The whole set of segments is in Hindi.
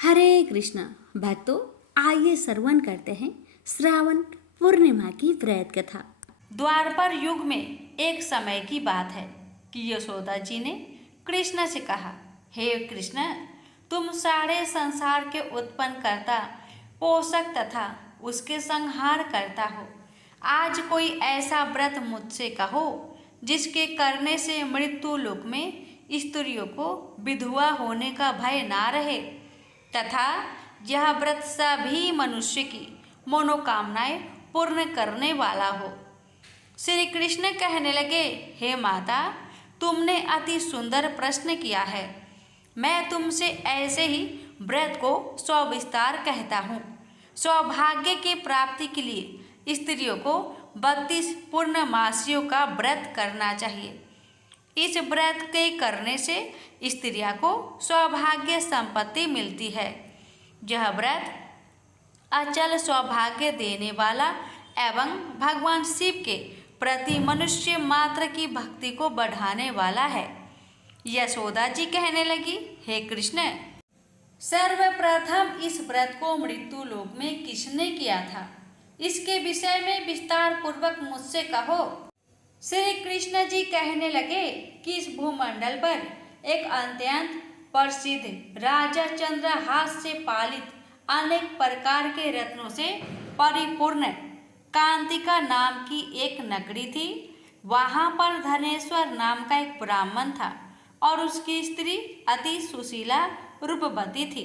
हरे कृष्णा भक्तों, आइए श्रवण करते हैं श्रावण पूर्णिमा की व्रत कथा। द्वापर युग में एक समय की बात है कि यशोदा जी ने कृष्ण से कहा, हे कृष्ण, तुम सारे संसार के उत्पन्न करता, पोषक तथा उसके संहार करता हो। आज कोई ऐसा व्रत मुझसे कहो जिसके करने से मृत्यु लोक में स्त्रियों को विधवा होने का भय ना रहे तथा यह व्रत सभी मनुष्य की मनोकामनाएं पूर्ण करने वाला हो। श्री कृष्ण कहने लगे, हे माता, तुमने अति सुंदर प्रश्न किया है। मैं तुमसे ऐसे ही व्रत को सविस्तार कहता हूँ। सौभाग्य की प्राप्ति के लिए स्त्रियों को 32 पूर्णमासियों का व्रत करना चाहिए। इस व्रत के करने से स्त्रियों को सौभाग्य संपत्ति मिलती है। यह व्रत अचल सौभाग्य देने वाला एवं भगवान शिव के प्रति मनुष्य मात्र की भक्ति को बढ़ाने वाला है। यशोदा जी कहने लगी, हे कृष्ण, सर्वप्रथम इस व्रत को मृत्यु लोक में किसने किया था, इसके विषय में विस्तार पूर्वक मुझसे कहो। श्री कृष्ण जी कहने लगे कि इस भूमंडल पर एक अत्यंत प्रसिद्ध राजा चंद्रहास से पालित अनेक प्रकार के रत्नों से परिपूर्ण कांतिका नाम की एक नगरी थी। वहां पर धनेश्वर नाम का एक ब्राह्मण था और उसकी स्त्री अति सुशीला रूपवती थी।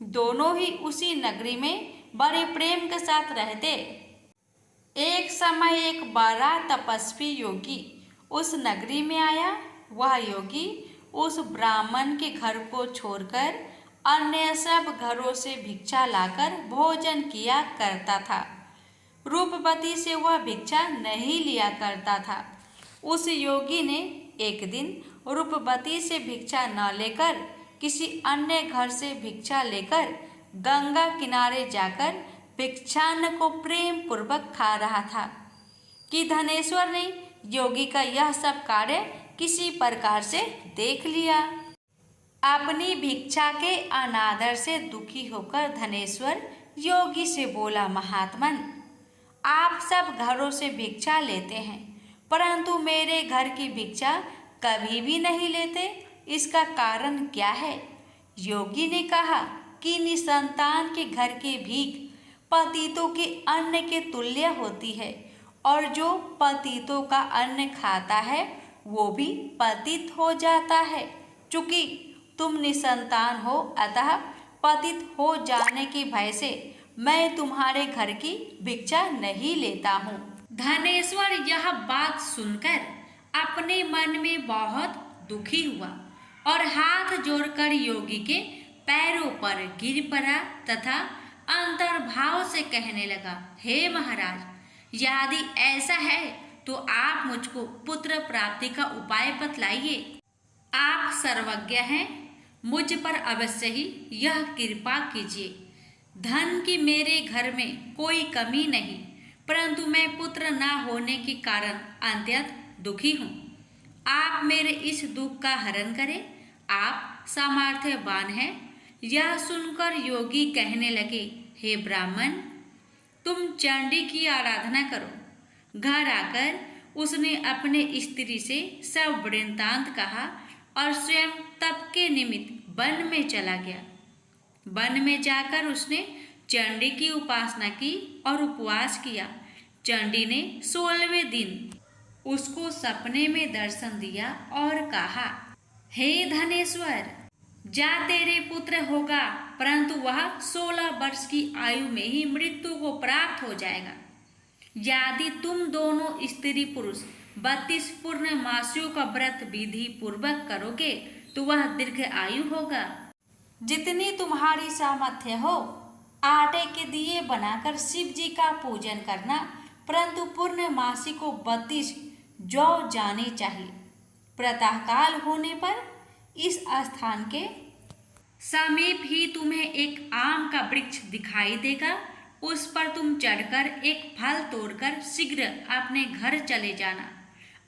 दोनों ही उसी नगरी में बड़े प्रेम के साथ रहते। एक समय एक बड़ा तपस्वी योगी उस नगरी में आया। वह योगी उस ब्राह्मण के घर को छोड़कर अन्य सब घरों से भिक्षा लाकर भोजन किया करता था। रूपवती से वह भिक्षा नहीं लिया करता था। उस योगी ने एक दिन रूपवती से भिक्षा न लेकर किसी अन्य घर से भिक्षा लेकर गंगा किनारे जाकर भिक्षान्न को प्रेम पूर्वक खा रहा था कि धनेश्वर ने योगी का यह सब कार्य किसी प्रकार से देख लिया। अपनी भिक्षा के अनादर से दुखी होकर धनेश्वर योगी से बोला, महात्मन, आप सब घरों से भिक्षा लेते हैं परंतु मेरे घर की भिक्षा कभी भी नहीं लेते, इसका कारण क्या है? योगी ने कहा कि निसंतान के घर की भीख पतितों के अन्न के तुल्य होती है और जो पतितों का अन्न खाता है वो भी पतित हो जाता है। चूंकि तुम निसंतान हो अतः पतित हो जाने के भय से मैं तुम्हारे घर की भिक्षा नहीं लेता हूँ। धनेश्वर यह बात सुनकर अपने मन में बहुत दुखी हुआ और हाथ जोड़कर योगी के पैरों पर गिर पड़ा तथा अंतर्भाव से कहने लगा, हे महाराज, यदि ऐसा है तो आप मुझको पुत्र प्राप्ति का उपाय बतलाइए। आप सर्वज्ञ हैं, मुझ पर अवश्य ही यह कृपा कीजिए। धन की मेरे घर में कोई कमी नहीं परंतु मैं पुत्र न होने के कारण अत्यंत दुखी हूँ। आप मेरे इस दुख का हरण करें, आप सामर्थ्यवान हैं। यह सुनकर योगी कहने लगे, हे ब्राह्मण, तुम चंडी की आराधना करो। घर आकर उसने अपने स्त्री से सब वृत्तांत कहा और स्वयं तप के निमित्त वन में चला गया। वन में जाकर उसने चंडी की उपासना की और उपवास किया। चंडी ने 16वें दिन उसको सपने में दर्शन दिया और कहा, हे धनेश्वर, जा तेरे पुत्र होगा परंतु वह 16 वर्ष की आयु में ही मृत्यु को प्राप्त हो जाएगा। यदि तुम दोनों स्त्री पुरुष 32 पूर्णमासियों का व्रत विधि पूर्वक करोगे तो वह दीर्घ आयु होगा। जितनी तुम्हारी सामर्थ्य हो आटे के दिए बनाकर शिव जी का पूजन करना, परंतु पूर्णमासी को 32 जौ जाने चाहिए। प्रातःकाल होने पर इस स्थान के समीप ही तुम्हें एक आम का वृक्ष दिखाई देगा। उस पर तुम चढ़कर एक फल तोड़कर शीघ्र अपने घर चले जाना।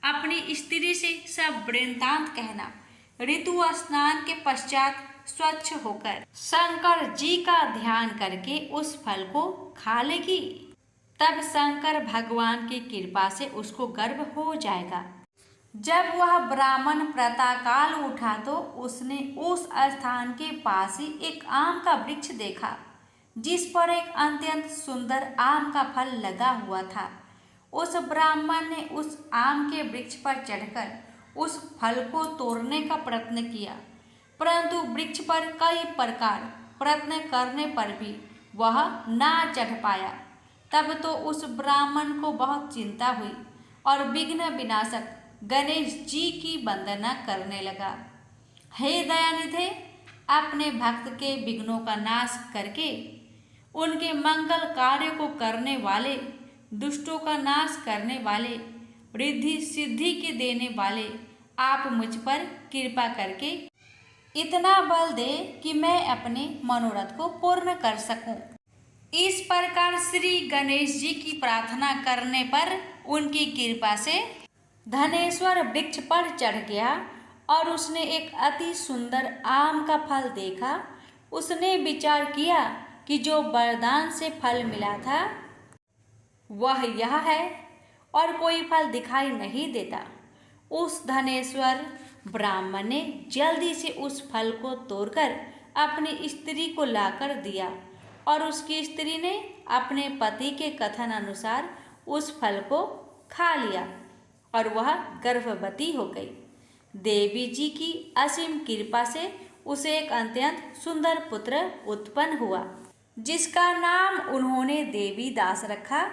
अपनी स्त्री से सब वृत्तांत कहना। ऋतु स्नान के पश्चात स्वच्छ होकर शंकर जी का ध्यान करके उस फल को खा लेगी, तब शंकर भगवान की कृपा से उसको गर्भ हो जाएगा। जब वह ब्राह्मण प्रातःकाल उठा तो उसने उस स्थान के पास ही एक आम का वृक्ष देखा, जिस पर एक अत्यंत सुंदर आम का फल लगा हुआ था। उस ब्राह्मण ने उस आम के वृक्ष पर चढ़कर उस फल को तोड़ने का प्रयत्न किया, परंतु वृक्ष पर कई प्रकार प्रयत्न करने पर भी वह ना चढ़ पाया। तब तो उस ब्राह्मण को बहुत चिंता हुई और विघ्न विनाशक गणेश जी की वंदना करने लगा। हे दयानिधे, अपने भक्त के विघ्नों का नाश करके उनके मंगल कार्य को करने वाले, दुष्टों का नाश करने वाले, रिद्धि सिद्धि के देने वाले, आप मुझ पर कृपा करके इतना बल दे कि मैं अपने मनोरथ को पूर्ण कर सकूं। इस प्रकार श्री गणेश जी की प्रार्थना करने पर उनकी कृपा से धनेश्वर वृक्ष पर चढ़ गया और उसने एक अति सुंदर आम का फल देखा। उसने विचार किया कि जो वरदान से फल मिला था वह यह है और कोई फल दिखाई नहीं देता। उस धनेश्वर ब्राह्मण ने जल्दी से उस फल को तोड़कर अपनी स्त्री को लाकर दिया और उसकी स्त्री ने अपने पति के कथन अनुसार उस फल को खा लिया और वह गर्भवती हो गई। देवी जी की असीम कृपा से उसे एक अत्यंत सुंदर पुत्र उत्पन्न हुआ, जिसका नाम उन्होंने देवी दास रखा।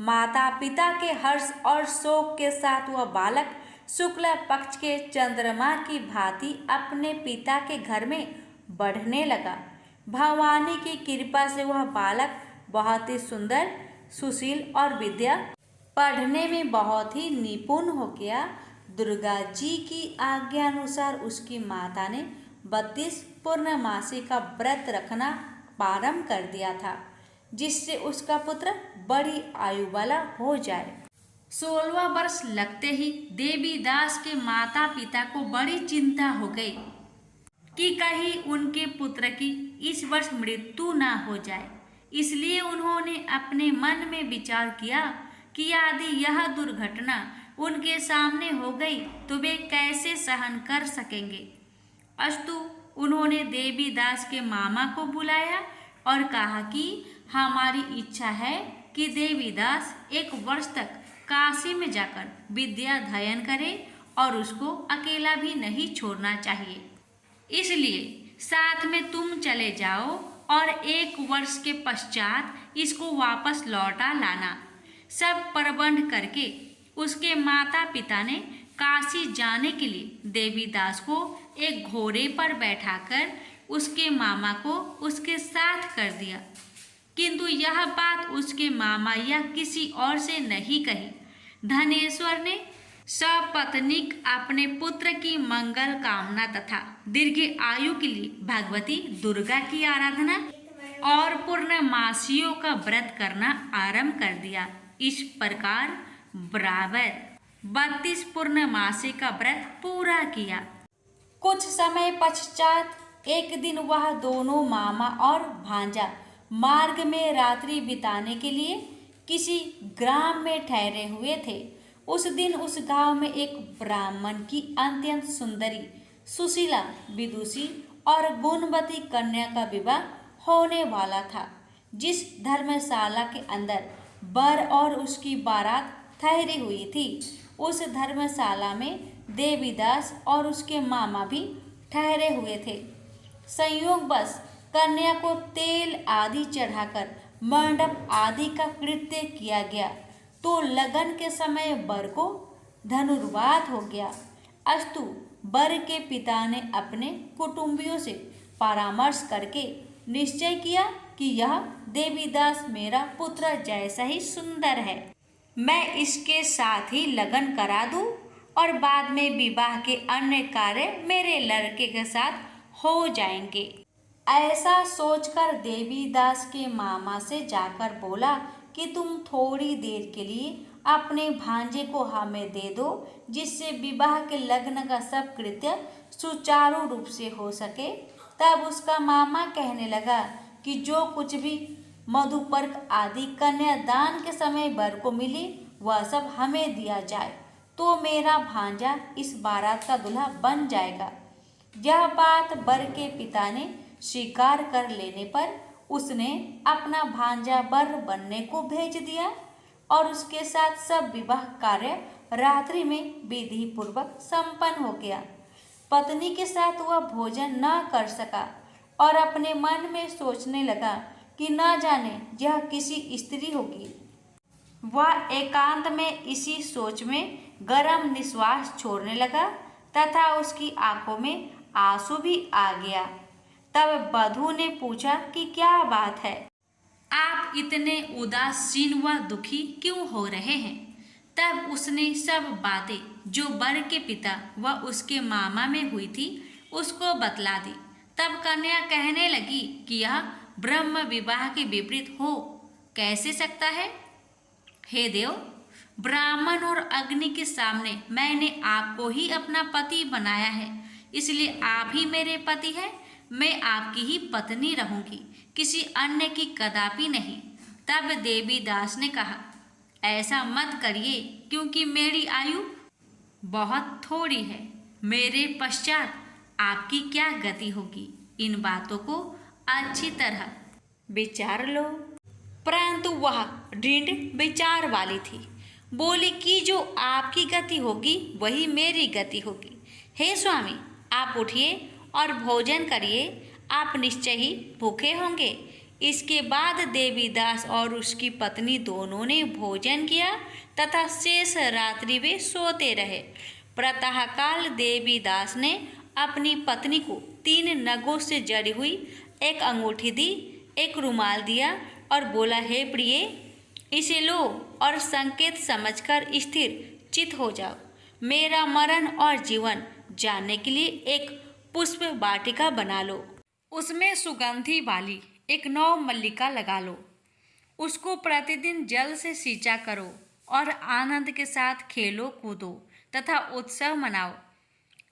माता पिता के हर्ष और शोक के साथ वह बालक शुक्ल पक्ष के चंद्रमा की भांति अपने पिता के घर में बढ़ने लगा। भवानी की कृपा से वह बालक बहुत ही सुंदर, सुशील और विद्या पढ़ने में बहुत ही निपुण हो गया। दुर्गा जी की आज्ञा अनुसार उसकी माता ने 32 पूर्णमासी का व्रत रखना प्रारंभ कर दिया था, जिससे उसका पुत्र बड़ी आयु वाला हो जाए। 16 वर्ष लगते ही देवी दास के माता पिता को बड़ी चिंता हो गई कि कहीं उनके पुत्र की इस वर्ष मृत्यु ना हो जाए। इसलिए उन्होंने अपने मन में विचार किया कि यदि यह दुर्घटना उनके सामने हो गई तो वे कैसे सहन कर सकेंगे। अस्तु उन्होंने देवी दास के मामा को बुलाया और कहा कि हमारी इच्छा है कि देवी दास 1 वर्ष तक काशी में जाकर विद्या अध्ययन करे और उसको अकेला भी नहीं छोड़ना चाहिए। इसलिए साथ में तुम चले जाओ और 1 वर्ष के पश्चात इसको वापस लौटा लाना। सब प्रबंध करके उसके माता पिता ने काशी जाने के लिए देवी दास को एक घोड़े पर बैठाकर उसके मामा को उसके साथ कर दिया, किंतु यह बात उसके मामा या किसी और से नहीं कही। धनेश्वर ने सपत्नीक अपने पुत्र की मंगल कामना तथा दीर्घ आयु के लिए भगवती दुर्गा की आराधना और पूर्णमासियों का व्रत करना आरंभ कर दिया। इस प्रकार बराबर 32 पूर्णमासी का व्रत पूरा किया। कुछ समय पश्चात एक दिन वह दोनों मामा और भांजा मार्ग में रात्रि बिताने के लिए किसी ग्राम में ठहरे हुए थे। उस दिन उस गांव में एक ब्राह्मण की अत्यंत सुंदरी, सुशीला, विदुषी और गुणवती कन्या का विवाह होने वाला था। जिस धर्मशाला के अंदर वर और उसकी बारात ठहरी हुई थी, उस धर्मशाला में देवीदास और उसके मामा भी ठहरे हुए थे। संयोगवश कन्या को तेल आदि चढ़ाकर मंडप आदि का कृत्य किया गया तो लगन के समय वर को धनुर्वात हो गया। अस्तु वर के पिता ने अपने कुटुंबियों से परामर्श करके निश्चय किया कि यह देवीदास मेरा पुत्र जैसा ही सुंदर है, मैं इसके साथ ही लगन करा दूं और बाद में विवाह के अन्य कार्य मेरे लड़के के साथ हो जाएंगे। ऐसा सोचकर देवीदास के मामा से जाकर बोला कि तुम थोड़ी देर के लिए अपने भांजे को हमें दे दो, जिससे विवाह के लग्न का सब कृत्य सुचारू रूप से हो सके तब उसका मामा कहने लगा कि जो कुछ भी मधुपर्क आदि कन्यादान के समय वर को मिली वह सब हमें दिया जाए, तो मेरा भांजा इस बारात का दूल्हा बन जाएगा। यह बात वर के पिता ने स्वीकार कर लेने पर उसने अपना भांजा वर बनने को भेज दिया और उसके साथ सब विवाह कार्य रात्रि में विधि पूर्वक संपन्न हो गया। पत्नी के साथ वह भोजन न कर सका और अपने मन में सोचने लगा कि न जाने यह किसी स्त्री होगी। वह एकांत में इसी सोच में गरम निश्वास छोड़ने लगा तथा उसकी आंखों में आंसू भी आ गया। तब वधू ने पूछा कि क्या बात है, आप इतने उदासीन व दुखी क्यों हो रहे हैं? तब उसने सब बातें जो वर के पिता व उसके मामा में हुई थी उसको बतला दी। तब कन्या कहने लगी कि यह ब्रह्म विवाह के विपरीत हो कैसे सकता है? हे देव, ब्राह्मण और अग्नि के सामने मैंने आपको ही अपना पति बनाया है, इसलिए आप ही मेरे पति हैं। मैं आपकी ही पत्नी रहूंगी, किसी अन्य की कदापि नहीं। तब देवी दास ने कहा, ऐसा मत करिए, क्योंकि मेरी आयु बहुत थोड़ी है। मेरे पश्चात आपकी क्या गति होगी, इन बातों को अच्छी तरह विचार लो। परंतु वह दृढ़ विचार वाली थी, बोली कि जो आपकी गति होगी वही मेरी गति होगी। हे स्वामी, आप उठिए और भोजन करिए, आप निश्चय ही भूखे होंगे। इसके बाद देवीदास और उसकी पत्नी दोनों ने भोजन किया तथा शेष रात्रि वे सोते रहे। प्रातःकाल देवीदास ने अपनी पत्नी को 3 नगों से जड़ी हुई एक अंगूठी दी, एक रुमाल दिया और बोला, हे प्रिय, इसे लो और संकेत समझकर स्थिर चित हो जाओ। मेरा मरण और जीवन जानने के लिए एक पुष्प वाटिका बना लो, उसमें सुगंधी वाली एक नौ मल्लिका लगा लो, उसको प्रतिदिन जल से सींचा करो और आनंद के साथ खेलो कूदो तथा उत्सव मनाओ।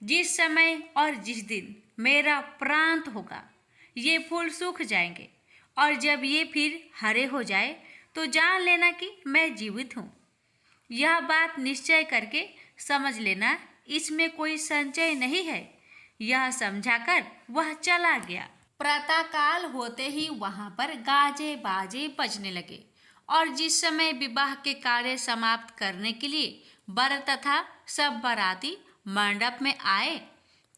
जिस समय और जिस दिन मेरा प्रांत होगा ये फूल सूख जाएंगे और जब ये फिर हरे हो जाए तो जान लेना कि मैं जीवित हूँ। यह बात निश्चय करके समझ लेना, इसमें कोई संचय नहीं है। यह समझाकर वह चला गया। प्रातःकाल होते ही वहाँ पर गाजे बाजे बजने लगे और जिस समय विवाह के कार्य समाप्त करने के लिए वर तथा सब बाराती मंडप में आए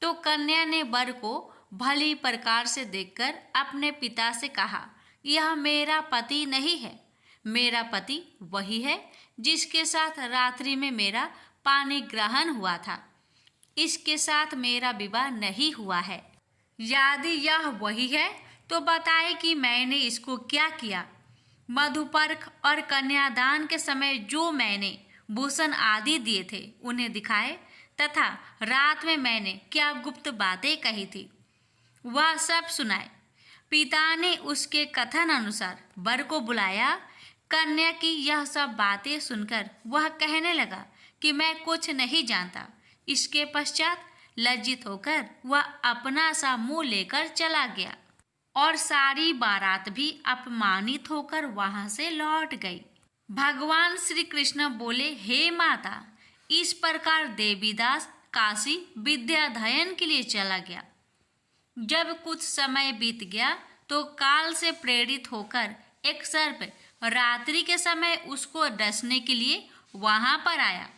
तो कन्या ने वर को भली प्रकार से देखकर अपने पिता से कहा, यह मेरा पति नहीं है, मेरा पति वही है जिसके साथ रात्रि में मेरा पानी ग्रहण हुआ था। इसके साथ मेरा विवाह नहीं हुआ है। यदि यह वही है तो बताए कि मैंने इसको क्या किया। मधुपर्क और कन्यादान के समय जो मैंने भूषण आदि दिए थे उन्हें दिखाए तथा रात में मैंने क्या गुप्त बातें कही थी वह सब सुनाए। पिता ने उसके कथन अनुसार वर को बुलाया। कन्या की यह सब बातें सुनकर वह कहने लगा कि मैं कुछ नहीं जानता। इसके पश्चात लज्जित होकर वह अपना सा मुंह लेकर चला गया और सारी बारात भी अपमानित होकर वहां से लौट गई। भगवान श्री कृष्ण बोले, हे माता, इस प्रकार देवीदास काशी विद्याध्ययन के लिए चला गया। जब कुछ समय बीत गया तो काल से प्रेरित होकर एक सर्प रात्रि के समय उसको डसने के लिए वहां पर आया।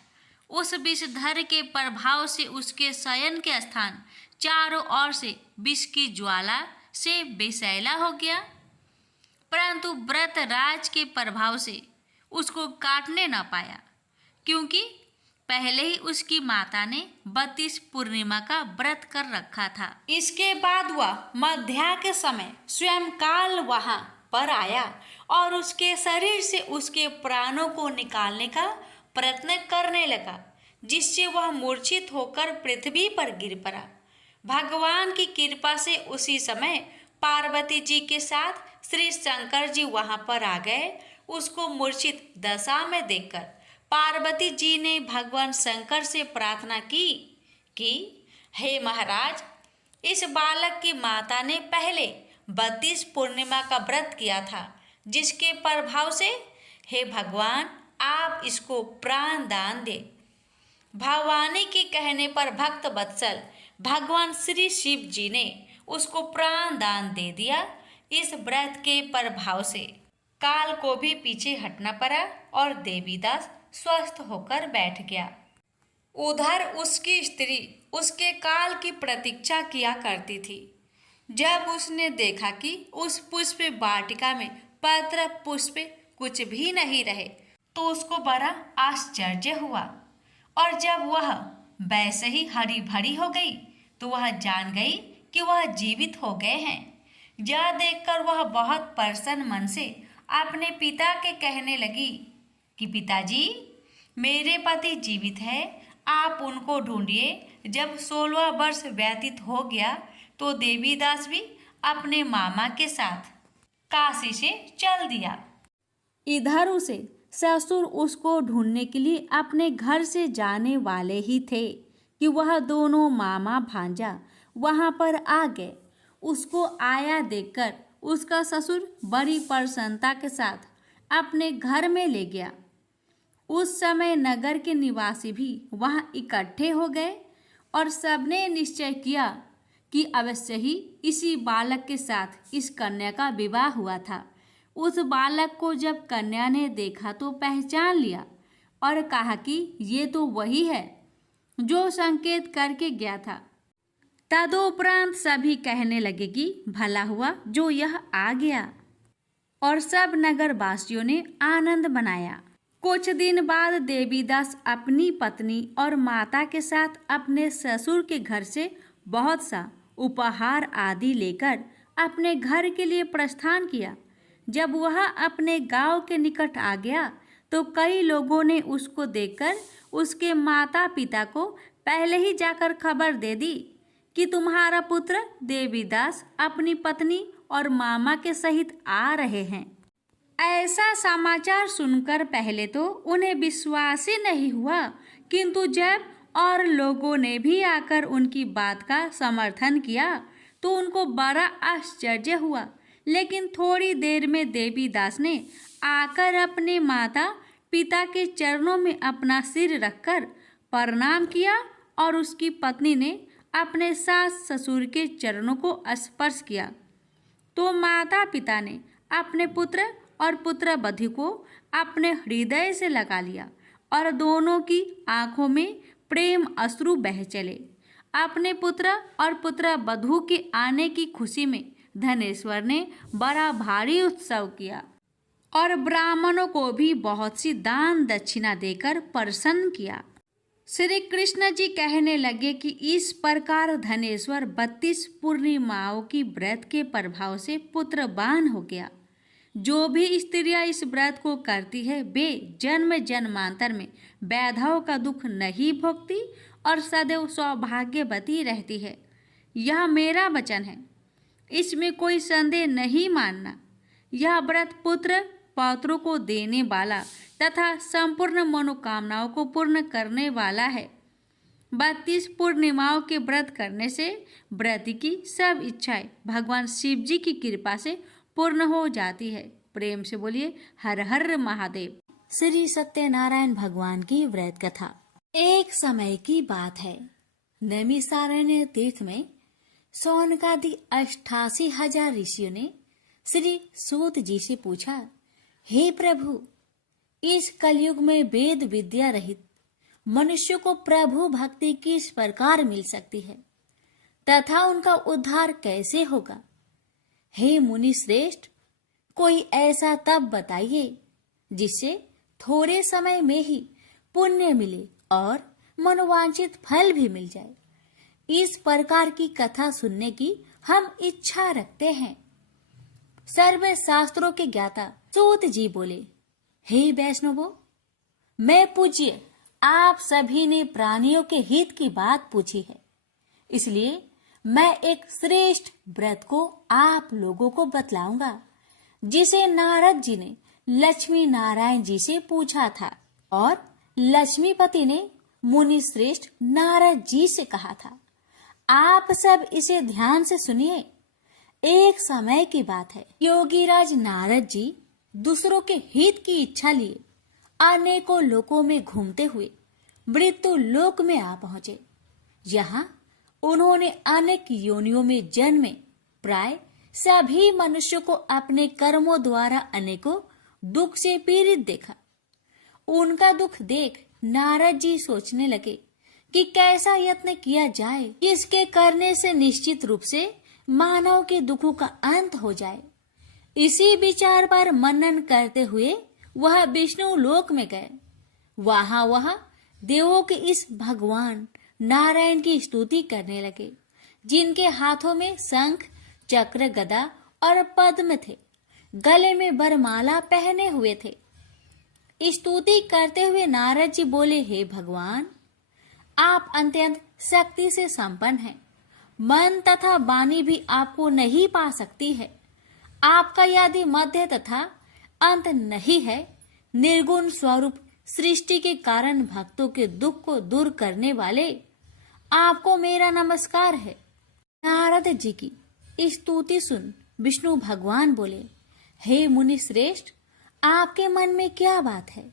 उस विषधर के प्रभाव से उसके शयन के स्थान चारों ओर से विष की ज्वाला से विषैला हो गया, परंतु व्रत राज के प्रभाव से उसको काटने न पाया, क्योंकि पहले ही उसकी माता ने 32 पूर्णिमा का व्रत कर रखा था। इसके बाद वह मध्या के समय स्वयं काल वहां पर आया और उसके शरीर से उसके प्राणों को निकालने का प्रयत्न करने लगा, जिससे वह मूर्छित होकर पृथ्वी पर गिर पड़ा। भगवान की कृपा से उसी समय पार्वती जी के साथ श्री शंकर जी वहां पर आ गए। उसको मूर्छित दशा में देखकर पार्वती जी ने भगवान शंकर से प्रार्थना की कि हे महाराज, इस बालक की माता ने पहले 32 पूर्णिमा का व्रत किया था, जिसके प्रभाव से हे भगवान आप इसको प्राण दान दे। भवानी के कहने पर भक्त वत्सल भगवान श्री शिव जी ने उसको प्राण दान दे दिया। इस व्रत के प्रभाव से काल को भी पीछे हटना पड़ा और देवीदास स्वस्थ होकर बैठ गया। उधर उसकी स्त्री उसके काल की प्रतीक्षा किया करती थी। जब उसने देखा कि उस पुष्प वाटिका में पत्र पुष्प कुछ भी नहीं रहे तो उसको बड़ा आश्चर्य हुआ, और जब वह वैसे ही हरी भरी हो गई तो वह जान गई कि वह जीवित हो गए हैं। यह देखकर वह बहुत प्रसन्न मन से अपने पिता के कहने लगी कि पिताजी, मेरे पति जीवित है, आप उनको ढूंढिए। जब 16वां वर्ष व्यतीत हो गया तो देवीदास भी अपने मामा के साथ काशी से चल दिया। इधर उसे ससुर उसको ढूंढने के लिए अपने घर से जाने वाले ही थे कि वह दोनों मामा भांजा वहां पर आ गए। उसको आया देखकर उसका ससुर बड़ी प्रसन्नता के साथ अपने घर में ले गया। उस समय नगर के निवासी भी वहां इकट्ठे हो गए और सबने निश्चय किया कि अवश्य ही इसी बालक के साथ इस कन्या का विवाह हुआ था। उस बालक को जब कन्या ने देखा तो पहचान लिया और कहा कि ये तो वही है जो संकेत करके गया था। तदुपरांत सभी कहने लगे कि भला हुआ जो यह आ गया, और सब नगर वासियों ने आनंद मनाया। कुछ दिन बाद देवीदास अपनी पत्नी और माता के साथ अपने ससुर के घर से बहुत सा उपहार आदि लेकर अपने घर के लिए प्रस्थान किया। जब वह अपने गांव के निकट आ गया तो कई लोगों ने उसको देखकर उसके माता पिता को पहले ही जाकर खबर दे दी कि तुम्हारा पुत्र देवीदास अपनी पत्नी और मामा के सहित आ रहे हैं। ऐसा समाचार सुनकर पहले तो उन्हें विश्वास ही नहीं हुआ, किंतु जब और लोगों ने भी आकर उनकी बात का समर्थन किया तो उनको बड़ा आश्चर्य हुआ। लेकिन थोड़ी देर में देवीदास ने आकर अपने माता पिता के चरणों में अपना सिर रखकर प्रणाम किया और उसकी पत्नी ने अपने सास ससुर के चरणों को स्पर्श किया तो माता पिता ने अपने पुत्र और पुत्रवधू को अपने हृदय से लगा लिया और दोनों की आंखों में प्रेम अश्रु बह चले। अपने पुत्र और पुत्रवधू के आने की खुशी में धनेश्वर ने बड़ा भारी उत्सव किया और ब्राह्मणों को भी बहुत सी दान दक्षिणा देकर प्रसन्न किया। श्री कृष्ण जी कहने लगे कि इस प्रकार धनेश्वर 32 पूर्णिमाओं की व्रत के प्रभाव से पुत्रवान हो गया। जो भी स्त्रियां इस व्रत को करती है वे जन्म जन्मांतर में वैधव का दुख नहीं भोगती और सदैव सौभाग्यवती रहती है। यह मेरा वचन है, इसमें कोई संदेह नहीं मानना। यह व्रत पुत्र पौत्रों को देने वाला तथा संपूर्ण मनोकामनाओं को पूर्ण करने वाला है। 32 पूर्णिमाओं के व्रत करने से व्रती की सब इच्छाएं भगवान शिव जी की कृपा से पूर्ण हो जाती है। प्रेम से बोलिए हर हर महादेव। श्री सत्यनारायण भगवान की व्रत कथा। एक समय की बात है, नैमिषारण्य तीर्थ में सौनकादि 88,000 ऋषियों ने श्री सूत जी से पूछा, हे प्रभु, इस कलयुग में वेद विद्या रहित मनुष्य को प्रभु भक्ति किस प्रकार मिल सकती है तथा उनका उद्धार कैसे होगा? हे मुनि श्रेष्ठ, कोई ऐसा तप बताइए जिससे थोड़े समय में ही पुण्य मिले और मनोवांछित फल भी मिल जाए। इस प्रकार की कथा सुनने की हम इच्छा रखते हैं। सर्व शास्त्रों के ज्ञाता सूत जी बोले, हे वैष्णवों, मैं पूज्य आप सभी ने प्राणियों के हित की बात पूछी है, इसलिए मैं एक श्रेष्ठ व्रत को आप लोगों को बतलाऊंगा जिसे नारद जी ने लक्ष्मी नारायण जी से पूछा था और लक्ष्मीपति ने मुनि श्रेष्ठ नारद जी से कहा था। आप सब इसे ध्यान से सुनिए। एक समय की बात है, योगीराज नारद जी दूसरों के हित की इच्छा लिए अनेकों लोकों में घूमते हुए मृत्यु लोक में आ पहुंचे। यहाँ उन्होंने अनेक योनियों में जन्मे प्राय सभी मनुष्यों को अपने कर्मों द्वारा अनेकों दुख से पीड़ित देखा। उनका दुख देख नारद जी सोचने लगे कि कैसा यत्न किया जाए, इसके करने से निश्चित रूप से मानव के दुखों का अंत हो जाए। इसी विचार पर मनन करते हुए वह विष्णु लोक में गए। वह देवों के इस भगवान नारायण की स्तुति करने लगे, जिनके हाथों में शंख, चक्र, गदा और पद्म थे, गले में वरमाला पहने हुए थे। स्तुति करते हुए नारद जी बोले, हे भगवान, आप अत्यंत शक्ति से संपन्न हैं। मन तथा वाणी भी आपको नहीं पा सकती है। आपका यदि मध्य तथा अंत नहीं है। निर्गुण स्वरूप सृष्टि के कारण भक्तों के दुख को दूर करने वाले आपको मेरा नमस्कार है। नारद जी की स्तुति सुन विष्णु भगवान बोले, हे मुनि श्रेष्ठ, आपके मन में क्या बात है?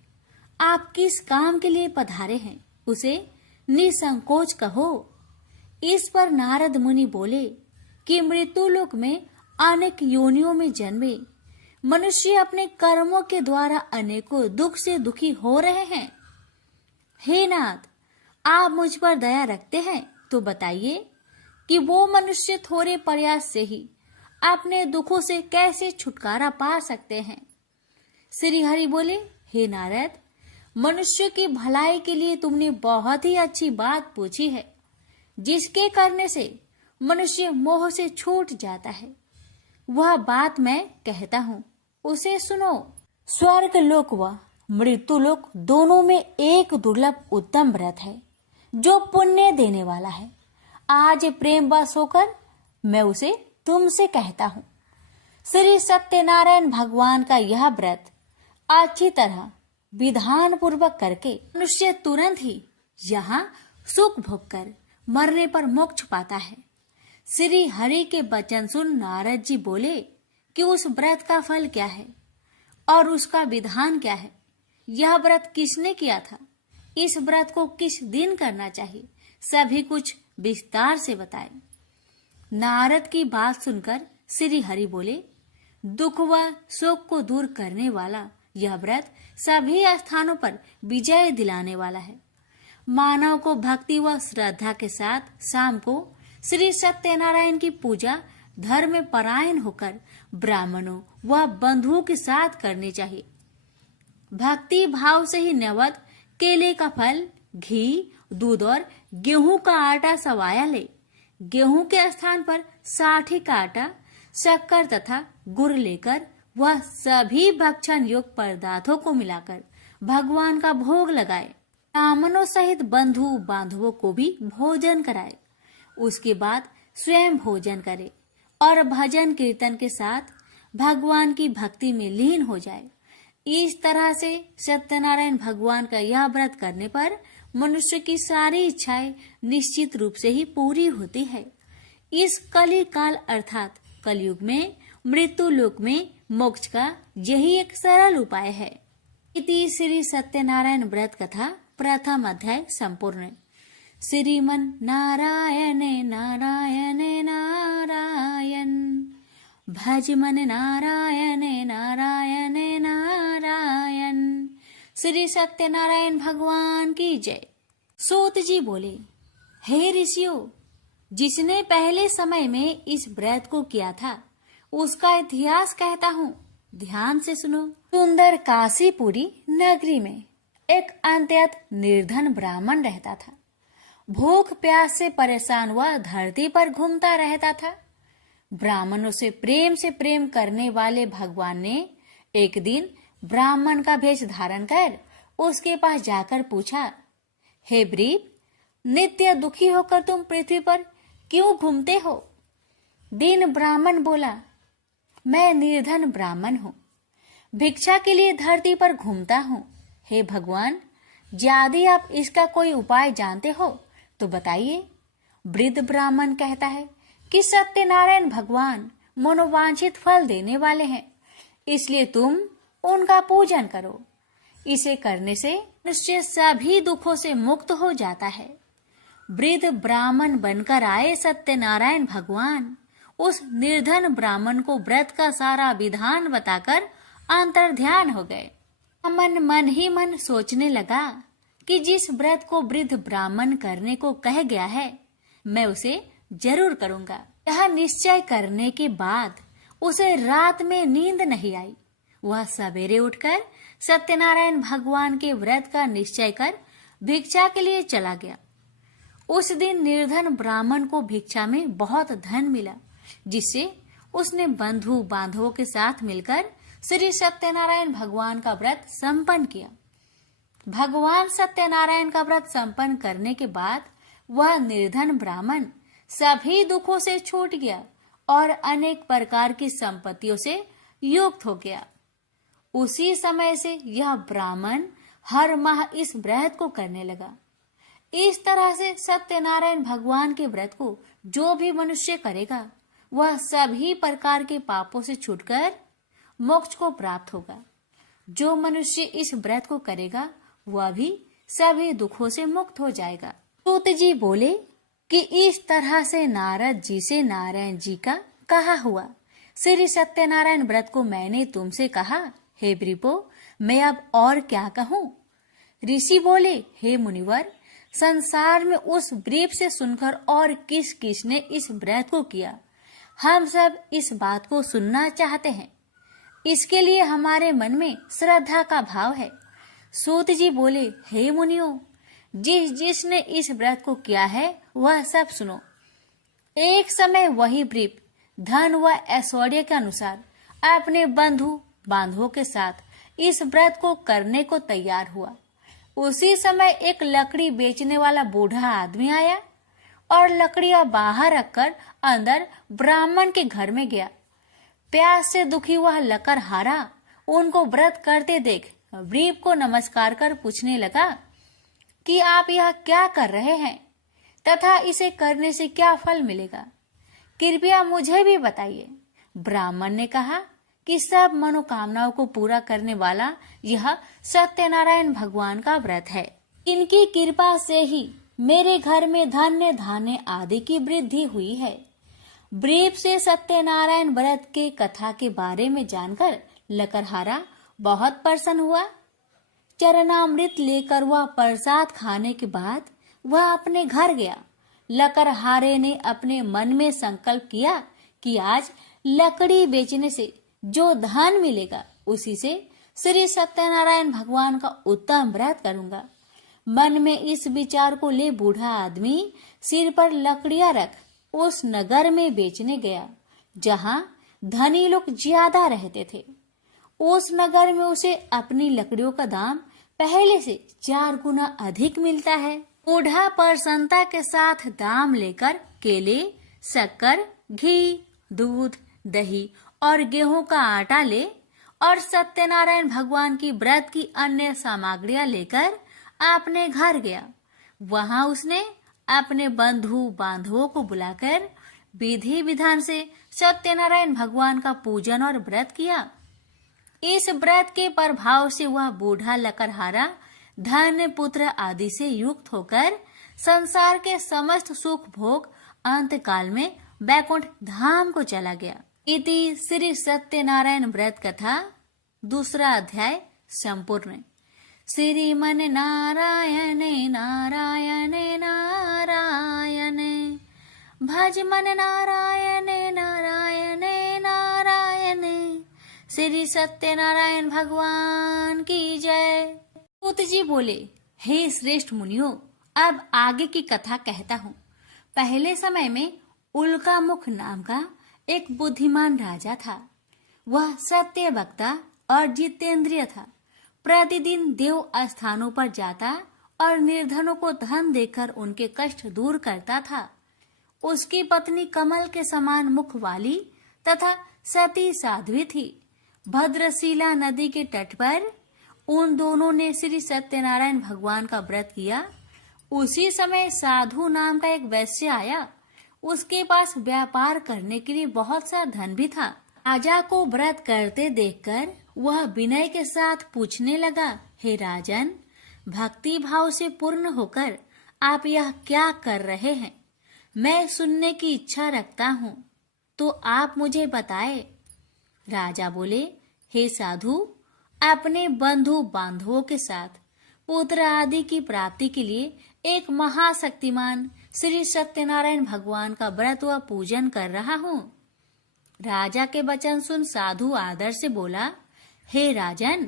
आप किस काम के लिए पधारे हैं, उसे निसंकोच कहो। इस पर नारद मुनि बोले कि मृत्यु लोक में अनेक योनियों में जन्मे मनुष्य अपने कर्मों के द्वारा अनेकों दुख से दुखी हो रहे हैं। हे नाथ, आप मुझ पर दया रखते हैं तो बताइए कि वो मनुष्य थोड़े प्रयास से ही अपने दुखों से कैसे छुटकारा पा सकते हैं। श्री हरि बोले, हे नारद, मनुष्य की भलाई के लिए तुमने बहुत ही अच्छी बात पूछी है, जिसके करने से मनुष्य मोह से छूट जाता है। वह बात मैं कहता हूँ, उसे सुनो। स्वर्ग लोक व मृत्यु लोक दोनों में एक दुर्लभ उत्तम व्रत है जो पुण्य देने वाला है। आज प्रेम वश होकर मैं उसे तुमसे कहता हूँ। श्री सत्यनारायण भगवान का यह व्रत अच्छी तरह विधान पूर्वक करके मनुष्य तुरंत ही यहाँ सुख भोग कर मरने पर मोक्ष पाता है। श्री हरि के वचन सुन नारद जी बोले कि उस व्रत का फल क्या है और उसका विधान क्या है। यह व्रत किसने किया था, इस व्रत को किस दिन करना चाहिए, सभी कुछ विस्तार से बताए। नारद की बात सुनकर श्री हरि बोले, दुख व शोक को दूर करने वाला यह व्रत सभी स्थानों पर विजय दिलाने वाला है। मानव को भक्ति व श्रद्धा के साथ शाम को श्री सत्यनारायण की पूजा धर्म में परायण होकर ब्राह्मणों व बंधुओं के साथ करनी चाहिए। भक्ति भाव से ही नैवेद्य केले का फल, घी, दूध और गेहूं का आटा सवाया ले। गेहूं के स्थान पर साठी का आटा, शक्कर तथा गुड़ लेकर वह सभी भक्षण योग्य पदार्थों को मिलाकर भगवान का भोग लगाए। ब्राह्मणों सहित बंधु बांधवों को भी भोजन कराए। उसके बाद स्वयं भोजन करे और भजन कीर्तन के साथ भगवान की भक्ति में लीन हो जाए। इस तरह से सत्यनारायण भगवान का यह व्रत करने पर मनुष्य की सारी इच्छाएं निश्चित रूप से ही पूरी होती है। इस कली काल अर्थात कलयुग में मृत्यु लोक में मोक्ष का यही एक सरल उपाय है। इति श्री सत्यनारायण व्रत कथा प्रथम अध्याय संपूर्ण। श्रीमन नारायण नारायण नारायण, भज मन नारायण नारायण नारायण। श्री सत्यनारायण भगवान की जय। सूत जी बोले, हे ऋषियों, जिसने पहले समय में इस व्रत को किया था उसका इतिहास कहता हूँ, ध्यान से सुनो। सुंदर काशीपुरी नगरी में एक अत्यंत निर्धन ब्राह्मण रहता था। भूख प्यास से परेशान वह धरती पर घूमता रहता था। ब्राह्मणों से प्रेम करने वाले भगवान ने एक दिन ब्राह्मण का भेष धारण कर उसके पास जाकर पूछा, हे ब्रीप, नित्य दुखी होकर तुम पृथ्वी पर क्यों घूमते हो? दीन ब्राह्मण बोला, मैं निर्धन ब्राह्मण हूँ, भिक्षा के लिए धरती पर घूमता हूँ। हे भगवान, यदि आप इसका कोई उपाय जानते हो तो बताइए। वृद्ध ब्राह्मण कहता है कि सत्यनारायण भगवान मनोवांछित फल देने वाले हैं, इसलिए तुम उनका पूजन करो। इसे करने से मनुष्य सभी दुखों से मुक्त हो जाता है। वृद्ध ब्राह्मण बनकर आए सत्यनारायण भगवान उस निर्धन ब्राह्मण को व्रत का सारा विधान बताकर अंतर्ध्यान हो गए। ब्राह्मण मन ही मन सोचने लगा कि जिस व्रत को वृद्ध ब्राह्मण करने को कह गया है, मैं उसे जरूर करूंगा। यह निश्चय करने के बाद उसे रात में नींद नहीं आई। वह सवेरे उठकर सत्यनारायण भगवान के व्रत का निश्चय कर भिक्षा के लिए चला गया। उस दिन निर्धन ब्राह्मण को भिक्षा में बहुत धन मिला, जिससे उसने बंधु बांधवों के साथ मिलकर श्री सत्यनारायण भगवान का व्रत संपन्न किया। भगवान सत्यनारायण का व्रत संपन्न करने के बाद वह निर्धन ब्राह्मण सभी दुखों से छूट गया और अनेक प्रकार की संपत्तियों से युक्त हो गया। उसी समय से यह ब्राह्मण हर माह इस व्रत को करने लगा। इस तरह से सत्यनारायण भगवान के व्रत को जो भी मनुष्य करेगा, वह सभी प्रकार के पापों से छूटकर मोक्ष को प्राप्त होगा। जो मनुष्य इस व्रत को करेगा, वह भी सभी दुखों से मुक्त हो जाएगा। सूत जी बोले कि इस तरह से नारद जी से नारायण जी का कहा हुआ श्री सत्यनारायण व्रत को मैंने तुमसे कहा, हे वृपो, मैं अब और क्या कहूँ। ऋषि बोले, हे मुनिवर, संसार में उस व्रीप से सुनकर और किस किस ने इस व्रत को किया, हम सब इस बात को सुनना चाहते हैं। इसके लिए हमारे मन में श्रद्धा का भाव है। सूत जी बोले, हे मुनियों, जिसने इस व्रत को किया है वह सब सुनो। एक समय वही व्रीप धन व ऐश्वर्य के अनुसार अपने बंधु बांधवों के साथ इस व्रत को करने को तैयार हुआ। उसी समय एक लकड़ी बेचने वाला बूढ़ा आदमी आया और लकड़ियां बाहर रखकर अंदर ब्राह्मण के घर में गया। प्यास से दुखी वह लकड़हारा उनको व्रत करते देख व्रीप को नमस्कार कर पूछने लगा कि आप यह क्या कर रहे हैं तथा इसे करने से क्या फल मिलेगा, कृपया मुझे भी बताइए। ब्राह्मण ने कहा कि सब मनोकामनाओं को पूरा करने वाला यह सत्यनारायण भगवान का व्रत है। इनकी कृपा से ही मेरे घर में धन्य धान्य आदि की वृद्धि हुई है। व्रीप से सत्यनारायण व्रत के कथा के बारे में जानकर लकड़हारा बहुत प्रसन्न हुआ। चरणामृत लेकर वह प्रसाद खाने के बाद वह अपने घर गया। लकड़हारे ने अपने मन में संकल्प किया कि आज लकड़ी बेचने से जो धन मिलेगा उसी से श्री सत्यनारायण भगवान का उत्तम व्रत करूंगा। मन में इस विचार को ले बूढ़ा आदमी सिर पर लकड़ियां रख उस नगर में बेचने गया जहां धनी लोग ज्यादा रहते थे। उस नगर में उसे अपनी लकड़ियों का दाम पहले से 4 गुना अधिक मिलता है। बूढ़ा प्रसन्नता के साथ दाम लेकर केले, शक्कर, घी, दूध, दही और गेहूं का आटा ले और सत्यनारायण भगवान की व्रत की अन्य सामग्रियां लेकर अपने घर गया। वहां उसने अपने बंधु बांधवों को बुलाकर विधि विधान से सत्यनारायण भगवान का पूजन और व्रत किया। इस व्रत के प्रभाव से वह बूढ़ा लकड़हारा धन पुत्र आदि से युक्त होकर संसार के समस्त सुख भोग अंत काल में बैकुंठ धाम को चला गया। इति श्री सत्यनारायण व्रत कथा 2 अध्याय संपूर्ण। श्रीमन नारायण नारायण नारायण भज मन नारायण नारायण नारायण। श्री सत्यनारायण भगवान की जय। सूत जी बोले, हे श्रेष्ठ मुनियों, अब आगे की कथा कहता हूँ। पहले समय में उल्कामुख नाम का एक बुद्धिमान राजा था। वह सत्य वक्ता और जितेंद्रिय था। प्रतिदिन देव स्थानों पर जाता और निर्धनों को धन देकर उनके कष्ट दूर करता था। उसकी पत्नी कमल के समान मुख वाली तथा सती साध्वी थी। भद्रशिला नदी के तट पर उन दोनों ने श्री सत्यनारायण भगवान का व्रत किया। उसी समय साधु नाम का एक वैश्य आया। उसके पास व्यापार करने के लिए बहुत सा धन भी था। राजा को व्रत करते देखकर वह विनय के साथ पूछने लगा, हे राजन, भक्ति भाव से पूर्ण होकर आप यह क्या कर रहे हैं? मैं सुनने की इच्छा रखता हूँ, तो आप मुझे बताए। राजा बोले, हे साधु, अपने बंधु बांधवों के साथ पुत्र आदि की प्राप्ति के लिए एक महाशक्तिमान श्री सत्यनारायण भगवान का व्रत व पूजन कर रहा हूँ। राजा के वचन सुन साधु आदर से बोला, हे राजन,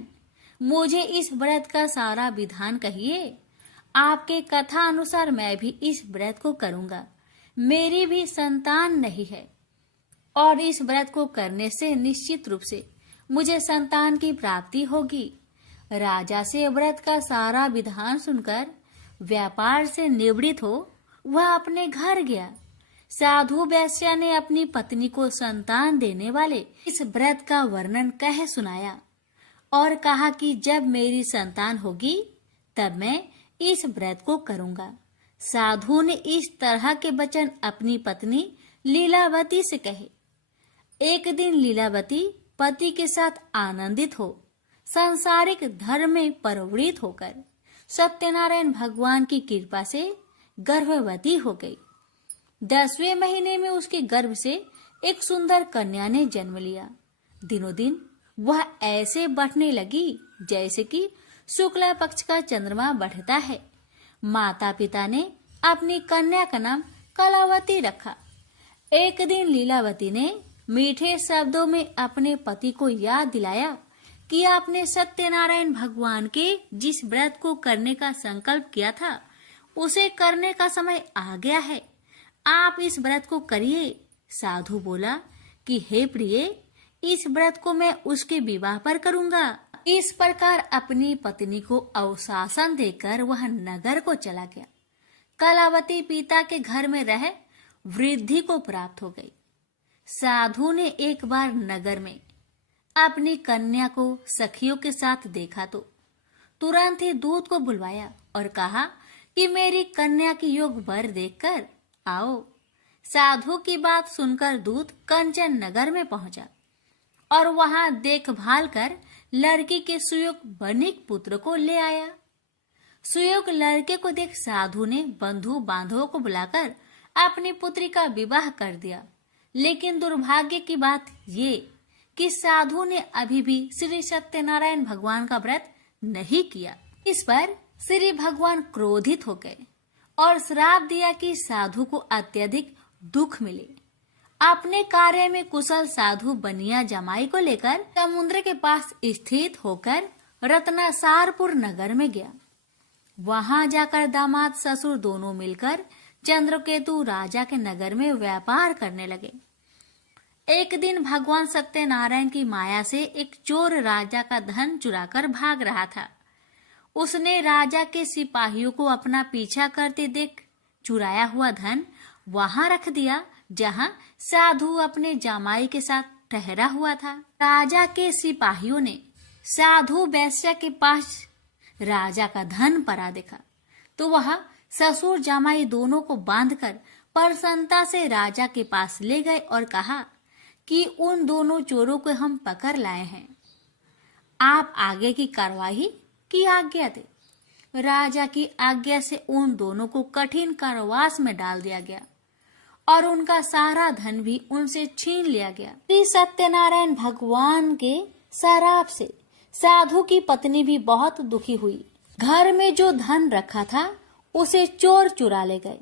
मुझे इस व्रत का सारा विधान कहिए। आपके कथा अनुसार मैं भी इस व्रत को करूंगा। मेरी भी संतान नहीं है और इस व्रत को करने से निश्चित रूप से मुझे संतान की प्राप्ति होगी। राजा से व्रत का सारा विधान सुनकर व्यापार से निवृत्त हो वह अपने घर गया। साधु वैश्य ने अपनी पत्नी को संतान देने वाले इस व्रत का वर्णन कह सुनाया और कहा कि जब मेरी संतान होगी तब मैं इस व्रत को करूंगा। साधु ने इस तरह के वचन अपनी पत्नी लीलावती से कहे। एक दिन लीलावती पति के साथ आनंदित हो सांसारिक धर्म में प्रवृत्त होकर सत्यनारायण भगवान की कृपा से गर्भवती हो गई। 10वें महीने में उसके गर्भ से एक सुंदर कन्या ने जन्म लिया। दिनों दिन वह ऐसे बढ़ने लगी जैसे कि शुक्ला पक्ष का चंद्रमा बढ़ता है। माता पिता ने अपनी कन्या का नाम कलावती रखा। एक दिन लीलावती ने मीठे शब्दों में अपने पति को याद दिलाया कि आपने सत्यनारायण भगवान के जिस व्रत को करने का संकल्प किया था उसे करने का समय आ गया है। आप इस व्रत को करिए। साधु बोला कि हे प्रिय, इस व्रत को मैं उसके विवाह पर करूंगा। इस प्रकार अपनी पत्नी को अवशासन देकर वह नगर को चला गया। कलावती पिता के घर में रह वृद्धि को प्राप्त हो गई। साधु ने एक बार नगर में अपनी कन्या को सखियों के साथ देखा तो तुरंत ही दूत को बुलवाया और कहा कि मेरी कन्या की योग वर देखकर आओ। साधु की बात सुनकर दूत कंचन नगर में पहुंचा और वहां देखभाल कर लड़की के सुयोग बनिक पुत्र को ले आया। सुयोग लड़के को देख साधु ने बंधु बांधवों को बुलाकर अपनी पुत्री का विवाह कर दिया। लेकिन दुर्भाग्य की बात ये कि साधु ने अभी भी श्री सत्यनारायण भगवान का व्रत नहीं किया। इस पर श्री भगवान क्रोधित हो गए और श्राप दिया कि साधु को अत्यधिक दुख मिले। अपने कार्य में कुशल साधु बनिया जमाई को लेकर समुद्र के पास स्थित होकर रत्नासारपुर नगर में गया। वहां जाकर दामाद ससुर दोनों मिलकर चंद्रकेतु राजा के नगर में व्यापार करने लगे। एक दिन भगवान सत्यनारायण की माया से एक चोर राजा का धन चुराकर भाग रहा था। उसने राजा के सिपाहियों को अपना पीछा करते देख चुराया हुआ धन वहां रख दिया जहां साधु अपने जामाई के साथ ठहरा हुआ था। राजा के सिपाहियों ने साधु वैश्य के पास राजा का धन पड़ा देखा तो वह ससुर जामाई दोनों को बांधकर प्रसन्नता से राजा के पास ले गए और कहा कि उन दोनों चोरों को हम पकड़ लाए हैं, आप आगे की कार्रवाई की आज्ञा दे। राजा की आज्ञा से उन दोनों को कठिन कारावास में डाल दिया गया और उनका सारा धन भी उनसे छीन लिया गया। श्री सत्यनारायण भगवान के शराप से साधु की पत्नी भी बहुत दुखी हुई। घर में जो धन रखा था उसे चोर चुरा ले गए।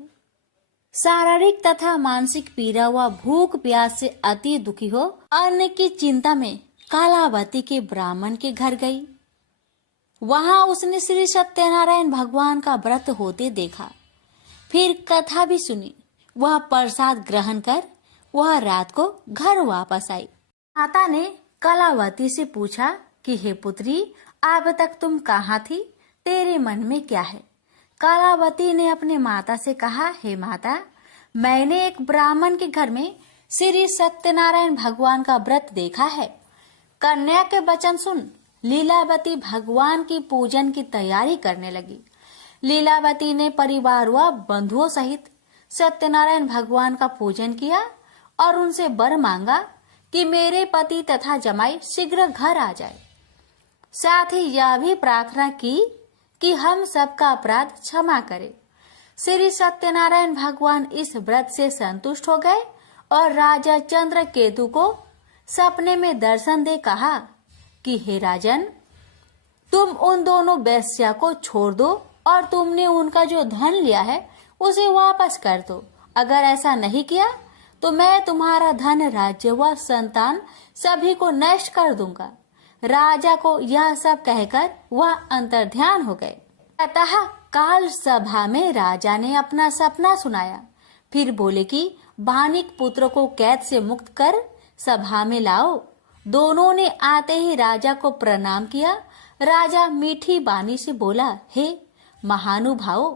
शारीरिक तथा मानसिक पीड़ा व भूख प्यास से अति दुखी हो अन्न की चिंता में कालावती के ब्राह्मण के घर गई। वहां उसने श्री सत्यनारायण भगवान का व्रत होते देखा। फिर कथा भी सुनी। वह प्रसाद ग्रहण कर वह रात को घर वापस आई। माता ने कलावती से पूछा कि हे पुत्री, अब तक तुम कहाँ थी? तेरे मन में क्या है? कलावती ने अपने माता से कहा, हे माता, मैंने एक ब्राह्मण के घर में श्री सत्यनारायण भगवान का व्रत देखा है। कन्या के वचन सुन लीलावती भगवान की पूजन की तैयारी करने लगी। लीलावती ने परिवार व बंधुओं सहित सत्यनारायण भगवान का पूजन किया और उनसे वर मांगा कि मेरे पति तथा जमाई शीघ्र घर आ जाए। साथ ही यह भी प्रार्थना की कि हम सबका अपराध क्षमा करे। श्री सत्यनारायण भगवान इस व्रत से संतुष्ट हो गए और राजा चंद्रकेतु को सपने में दर्शन दे कहा कि हे राजन, तुम उन दोनों वेश्या को छोड़ दो और तुमने उनका जो धन लिया है उसे वापस कर दो। अगर ऐसा नहीं किया तो मैं तुम्हारा धन, राज्य व संतान सभी को नष्ट कर दूंगा। राजा को यह सब कहकर वह अंतर्ध्यान हो गए। अतः काल सभा में राजा ने अपना सपना सुनाया। फिर बोले कि बानिक पुत्र को कैद से मुक्त कर सभा में लाओ। दोनों ने आते ही राजा को प्रणाम किया। राजा मीठी बानी से बोला, हे महानुभावो,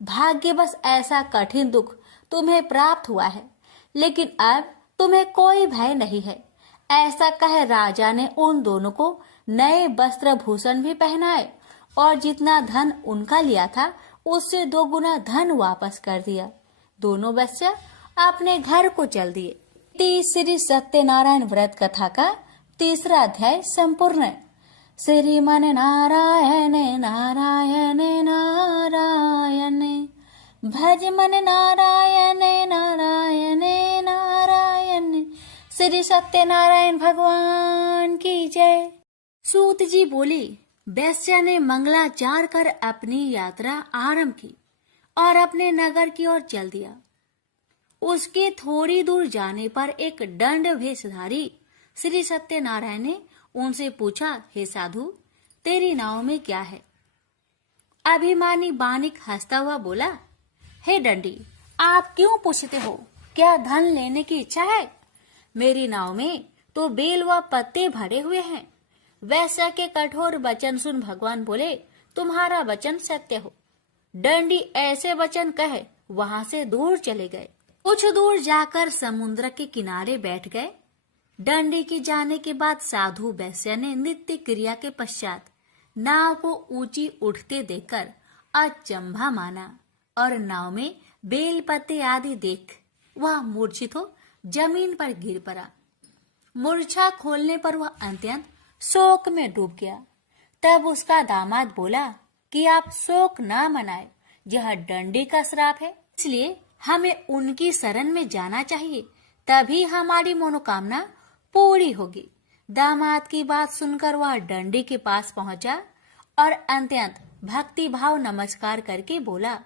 भाग्यवश ऐसा कठिन दुख तुम्हें प्राप्त हुआ है, लेकिन अब तुम्हें कोई भय नहीं है। ऐसा कह राजा ने उन दोनों को नए वस्त्र भूषण भी पहनाए और जितना धन उनका लिया था उससे 2 गुना धन वापस कर दिया। दोनों वेश्या अपने घर को चल दिए। श्री सत्यनारायण व्रत कथा का 3रा अध्याय संपूर्ण। श्रीमन नारायण नारायण नारायण, भज मन नारायण नारायण नारायण। श्री सत्यनारायण भगवान की जय। सूत जी बोली, वेश्या ने मंगलाचार कर अपनी यात्रा आरंभ की और अपने नगर की ओर चल दिया। उसके थोड़ी दूर जाने पर एक दंड भेषधारी श्री सत्यनारायण ने उनसे पूछा, हे साधु, तेरी नाव में क्या है? अभिमानी बानिक हंसता हुआ बोला, हे दंडी, आप क्यों पूछते हो? क्या धन लेने की इच्छा है? मेरी नाव में तो बेल व पत्ते भरे हुए हैं। वैसा के कठोर वचन सुन भगवान बोले, तुम्हारा वचन सत्य हो। दंडी ऐसे वचन कहे वहां से दूर चले गए। कुछ दूर जाकर समुद्र के किनारे बैठ गए। दंडी के जाने के बाद साधु वैश्य ने नित्य क्रिया के पश्चात नाव को ऊंची उठते देखकर अचंभा माना और नाव में बेल पत्ते आदि देख वह मूर्छित हो जमीन पर गिर पड़ा। मूर्छा खोलने पर वह अत्यंत शोक में डूब गया। तब उसका दामाद बोला कि आप शोक न मनाए, यह दंडी का श्राप है, इसलिए हमें उनकी शरण में जाना चाहिए, तभी हमारी मनोकामना पूरी होगी। दामाद की बात सुनकर वह दंडी के पास पहुंचा और अत्यंत भक्ति भाव नमस्कार करके बोला,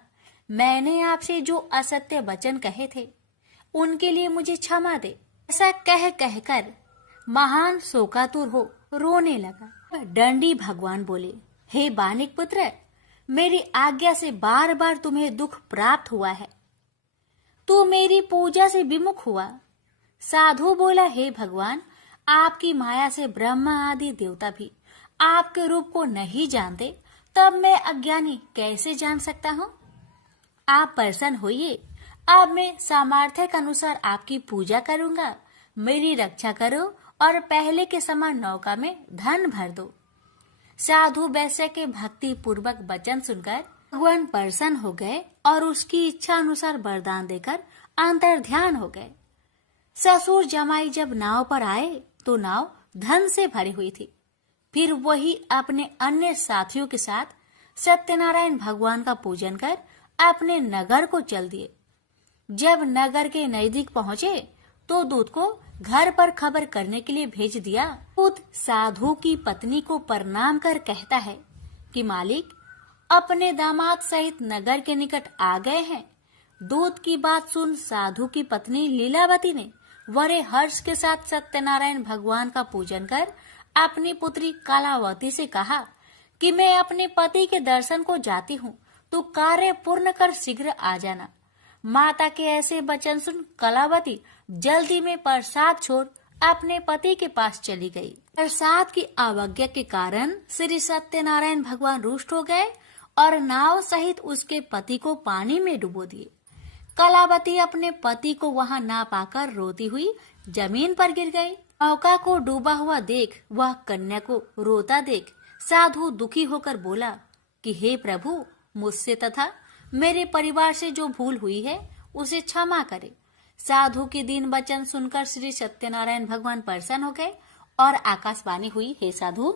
मैंने आपसे जो असत्य वचन कहे थे उनके लिए मुझे क्षमा दे। ऐसा कहकर महान शोकातुर हो रोने लगा। दंडी भगवान बोले, हे बानिक पुत्र, मेरी आज्ञा से बार बार तुम्हें दुख प्राप्त हुआ है, तू मेरी पूजा से विमुख हुआ। साधु बोला, हे भगवान, आपकी माया से ब्रह्मा आदि देवता भी आपके रूप को नहीं जानते, तब मैं अज्ञानी कैसे जान सकता हूँ? आप प्रसन्न होइए, अब मैं सामर्थ्य के अनुसार आपकी पूजा करूंगा। मेरी रक्षा करो और पहले के समान नौका में धन भर दो। साधु वैश्य के भक्ति पूर्वक वचन सुनकर भगवान प्रसन्न हो गए और उसकी इच्छा अनुसार वरदान देकर अंतर्ध्यान हो गए। ससुर जमाई जब नाव पर आए तो नाव धन से भरी हुई थी। फिर वही अपने अन्य साथियों के साथ सत्यनारायण भगवान का पूजन कर अपने नगर को चल दिए। जब नगर के नजदीक पहुंचे तो दूत को घर पर खबर करने के लिए भेज दिया। दूत साधु की पत्नी को प्रणाम कर कहता है कि मालिक अपने दामाद सहित नगर के निकट आ गए हैं। दूत की बात सुन साधु की पत्नी लीलावती ने बड़े हर्ष के साथ सत्यनारायण भगवान का पूजन कर अपनी पुत्री कलावती से कहा कि मैं अपने पति के दर्शन को जाती हूँ, तो कार्य पूर्ण कर शीघ्र आ जाना। माता के ऐसे वचन सुन कलावती जल्दी में प्रसाद छोड़ अपने पति के पास चली गई। प्रसाद की अवज्ञा के कारण श्री सत्यनारायण भगवान रुष्ट हो गए और नाव सहित उसके पति को पानी में डुबो दिए। कलावती अपने पति को वहां ना पाकर रोती हुई जमीन पर गिर गई। नौका को डूबा हुआ देख वह कन्या को रोता देख साधु दुखी होकर बोला कि हे प्रभु, मुझसे तथा मेरे परिवार से जो भूल हुई है उसे क्षमा करे। साधु के दीन वचन सुनकर श्री सत्यनारायण भगवान प्रसन्न हो गए और आकाशवाणी हुई, हे साधु,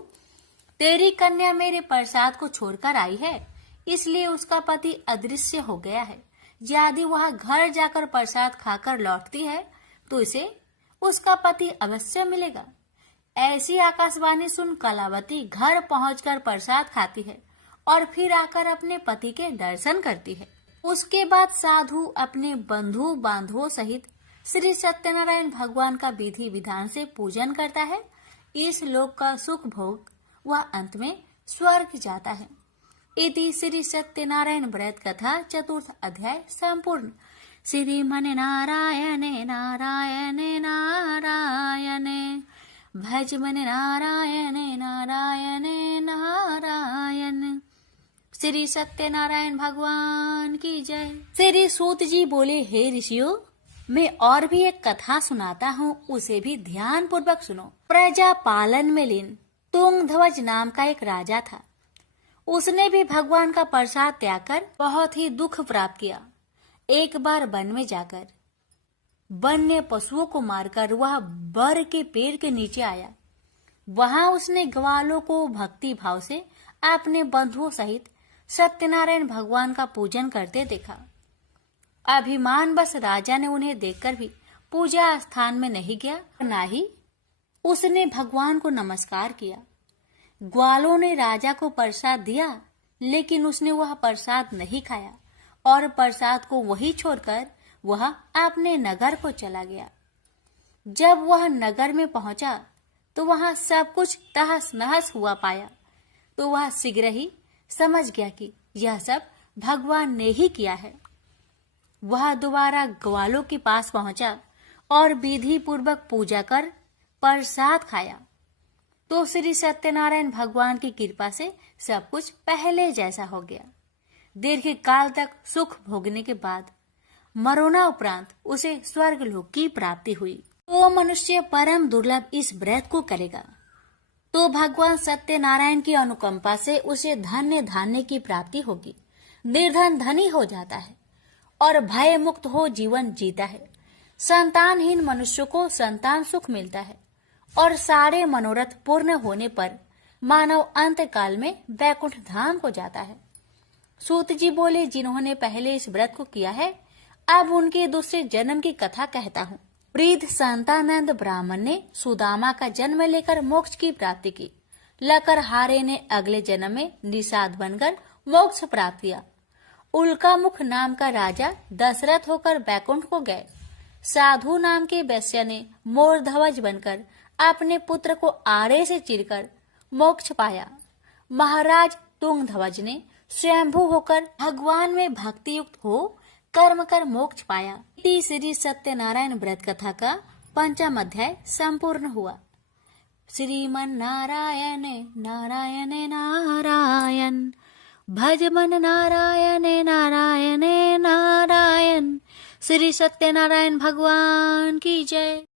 तेरी कन्या मेरे प्रसाद को छोड़कर आई है, इसलिए उसका पति अदृश्य हो गया है। यदि वह घर जाकर प्रसाद खाकर लौटती है तो इसे उसका पति अवश्य मिलेगा। ऐसी आकाशवाणी सुन कलावती घर पहुंचकर प्रसाद खाती है और फिर आकर अपने पति के दर्शन करती है। उसके बाद साधु अपने बंधु बांधवों सहित श्री सत्यनारायण भगवान का विधि विधान से पूजन करता है। इस लोक का सुख भोग वह अंत में स्वर्ग जाता है। इति श्री सत्यनारायण व्रत कथा चतुर्थ अध्याय संपूर्ण। श्रीमन नारायणे नारायणे नारायणे भज मन नारायणे नारायणे नारायण। श्री सत्यनारायण भगवान की जय। श्री सूत जी बोले, हे ऋषियों, मैं और भी एक कथा सुनाता हूँ, उसे भी ध्यान पूर्वक सुनो। प्रजा पालन में लीन तुंगध्वज नाम का एक राजा था। उसने भी भगवान का प्रसाद त्याग कर बहुत ही दुख प्राप्त किया। एक बार वन में जाकर वन्य पशुओं को मारकर वह बर के पेड़ के नीचे आया। वहां उसने ग्वालों को भक्ति भाव से अपने बंधुओं सहित सत्यनारायण भगवान का पूजन करते देखा। अभिमानवश राजा ने उन्हें देखकर भी पूजा स्थान में नहीं गया, न ही उसने भगवान को नमस्कार किया। ग्वालों ने राजा को प्रसाद दिया, लेकिन उसने वह प्रसाद नहीं खाया और प्रसाद को वहीं छोड़कर वह अपने नगर को चला गया। जब वह नगर में पहुंचा तो वहां सब कुछ तहस नहस हुआ पाया, तो वह शीघ्र ही समझ गया कि यह सब भगवान ने ही किया है। वह दोबारा ग्वालों के पास पहुंचा और विधि पूर्वक पूजा कर प्रसाद खाया, तो श्री सत्यनारायण भगवान की कृपा से सब कुछ पहले जैसा हो गया। दीर्घ काल तक सुख भोगने के बाद मरोना उपरांत उसे स्वर्ग लोक की प्राप्ति हुई। तो मनुष्य परम दुर्लभ इस व्रत को करेगा तो भगवान सत्यनारायण की अनुकंपा से उसे धन्य धान्य की प्राप्ति होगी। निर्धन धनी हो जाता है और भय मुक्त हो जीवन जीता है। संतानहीन मनुष्य को संतान सुख मिलता है और सारे मनोरथ पूर्ण होने पर मानव अंत काल में वैकुंठ धाम को जाता है। सूत जी बोले, जिन्होंने पहले इस व्रत को किया है, अब उनके दूसरे जन्म की कथा कहता हूँ। वृद्ध संतानंद ब्राह्मण ने सुदामा का जन्म लेकर मोक्ष की प्राप्ति की। लकरहारे ने अगले जन्म में निषाद बनकर मोक्ष प्राप्त किया। उल्कामुख नाम का राजा दशरथ होकर वैकुंठ को गए। साधु नाम के वैश्य ने मोरध्वज बनकर अपने पुत्र को आरे से चीरकर मोक्ष पाया। महाराज तुंगध्वज ने स्वयंभू होकर भगवान में भक्ति युक्त हो कर्म कर मोक्ष पाया। श्री सत्यनारायण व्रत कथा का 5वां अध्याय संपूर्ण हुआ। श्रीमन नारायण नारायण नारायण भज मन नारायण नारायण नारायण। श्री सत्यनारायण भगवान की जय।